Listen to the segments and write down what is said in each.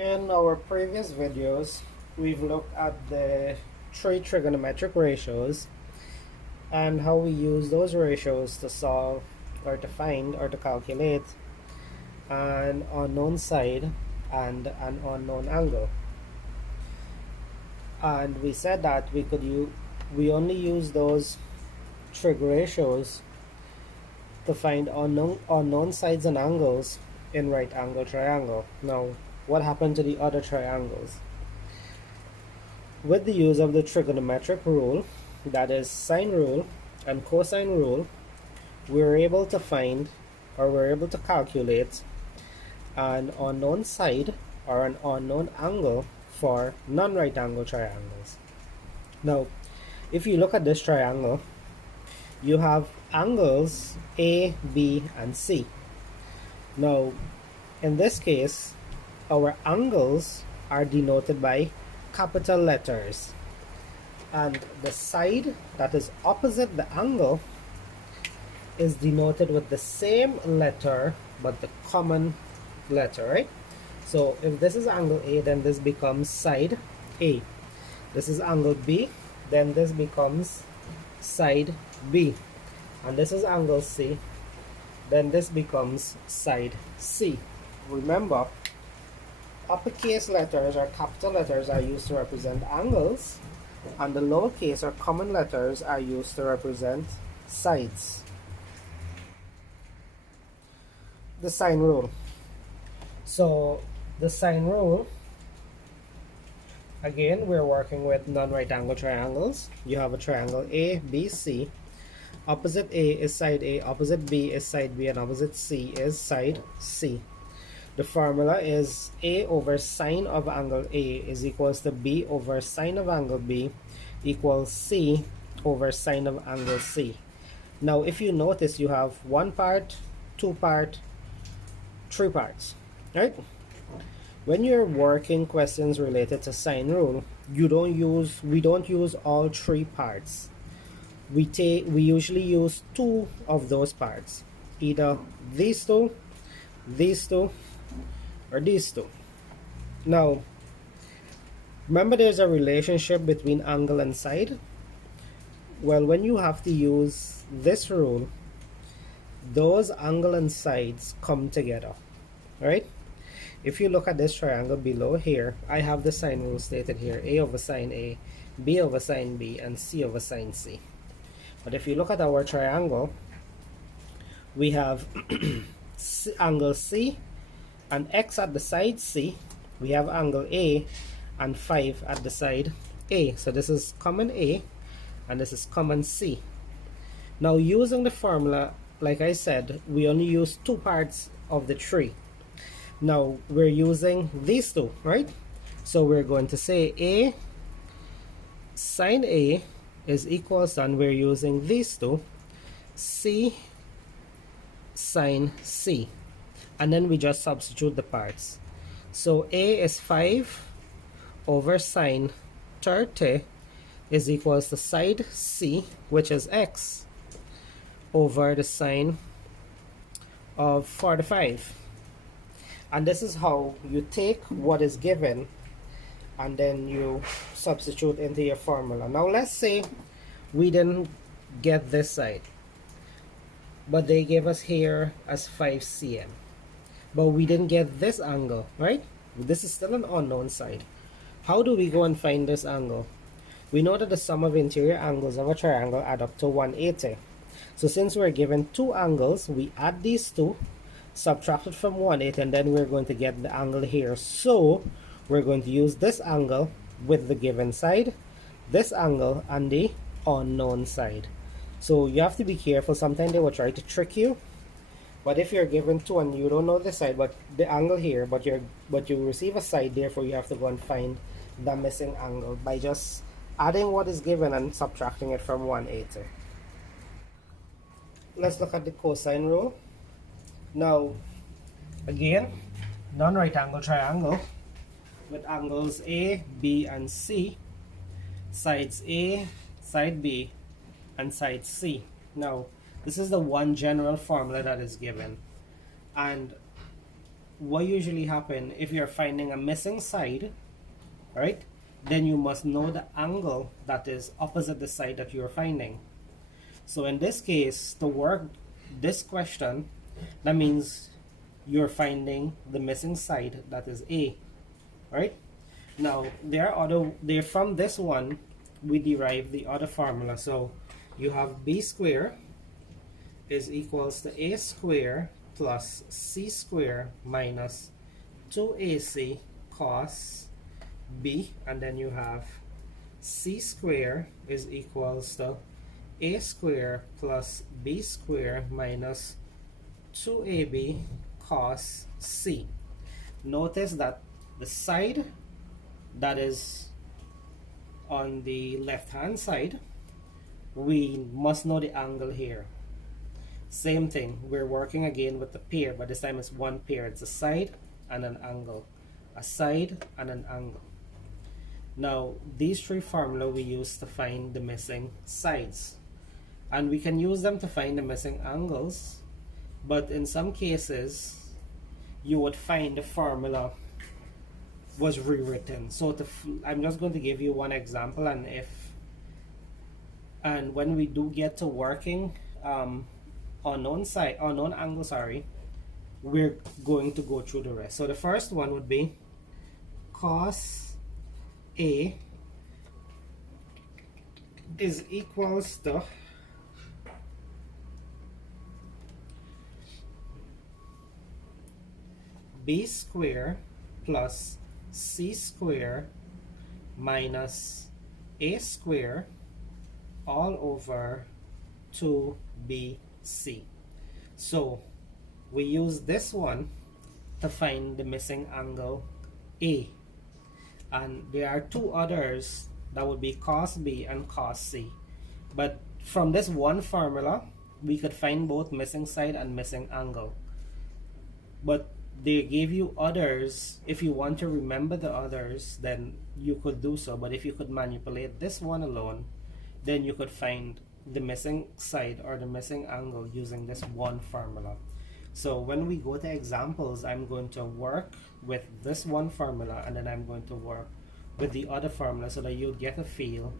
In our previous videos, we've looked at the three trigonometric ratios and how we use those ratios to solve or to find or to calculate an unknown side and an unknown angle. And we said that we only use those trig ratios to find unknown sides and angles in right angle triangle. Now, what happened to the other triangles? With the use of the trigonometric rule, that is sine rule and cosine rule, we're able to find or we're able to calculate an unknown side or an unknown angle for non-right angle triangles. Now, if you look at this triangle, you have angles A, B, and C. Now, in this case, our angles are denoted by capital letters, and the side that is opposite the angle is denoted with the same letter but the common letter, right? So if this is angle A, then this becomes side A. This is angle B, then this becomes side B. And this is angle C, then this becomes side C. Remember, uppercase letters or capital letters are used to represent angles, and the lowercase or common letters are used to represent sides. The sine rule. So the sine rule, again, we're working with non-right angle triangles. You have a triangle A, B, C. Opposite A is side A, opposite B is side B, and opposite C is side C. The formula is A over sine of angle A is equals to B over sine of angle B equals C over sine of angle C. Now, if you notice, you have one part, two part, three parts, right? When you're working questions related to sine rule, we don't use all three parts. We usually use two of those parts, either these two, or these two. Now, remember there's a relationship between angle and side. Well, when you have to use this rule, those angle and sides come together, right? If you look at this triangle below here, I have the sine rule stated here: A over sine A, B over sine B, and C over sine C. But if you look at our triangle, we have angle C and X at the side C. We have angle A and 5 at the side A. So this is common A and this is common C. Now, using the formula, like I said, we only use two parts of the tree. Now we're using these two, right? So we're going to say A sine A is equals, and we're using these two, C sine C, and then we just substitute the parts. So A is 5 over sine 30 is equals to side C, which is X, over the sine of 45. And this is how you take what is given and then you substitute into your formula. Now let's say we didn't get this side, but they gave us here as 5 cm, but we didn't get this angle, right? This is still an unknown side. How do we go and find this angle? We know that the sum of interior angles of a triangle add up to 180. So since we're given two angles, we add these two, subtract it from 180, and then we're going to get the angle here. So we're going to use this angle with the given side, this angle, and the unknown side. So you have to be careful. Sometimes they will try to trick you. But if you're given two and you don't know the side, but the angle here, but you receive a side, therefore you have to go and find the missing angle by just adding what is given and subtracting it from 180. Let's look at the cosine rule. Now, again, non-right angle triangle with angles A, B, and C, sides A, side B, and side C. Now, this is the one general formula that is given, and what usually happen if you're finding a missing side, right? Then you must know the angle that is opposite the side that you're finding. So in this case, to work this question, that means you're finding the missing side, that is A, right? Now there from this one we derive the other formula. So you have B square is equals to A square plus C square minus 2AC cos B, and then you have C square is equals to A square plus B square minus 2AB cos C. Notice that the side that is on the left hand side, we must know the angle here. Same thing, we're working again with the pair, but this time it's one pair. It's a side and an angle, a side and an angle. Now these three formula we use to find the missing sides, and we can use them to find the missing angles, but in some cases you would find the formula was rewritten. So I'm just going to give you one example, and when we do get to working unknown angle, sorry, we're going to go through the rest. So the first one would be cos A is equals to B square plus C square minus A square all over 2BC. So we use this one to find the missing angle A, and there are two others that would be cos B and cos C, but from this one formula we could find both missing side and missing angle, but they gave you others. If you want to remember the others, then you could do so, but if you could manipulate this one alone, then you could find the missing side or the missing angle using this one formula. So when we go to examples, I'm going to work with this one formula, and then I'm going to work with the other formula so that you get a feel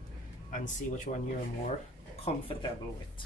and see which one you're more comfortable with.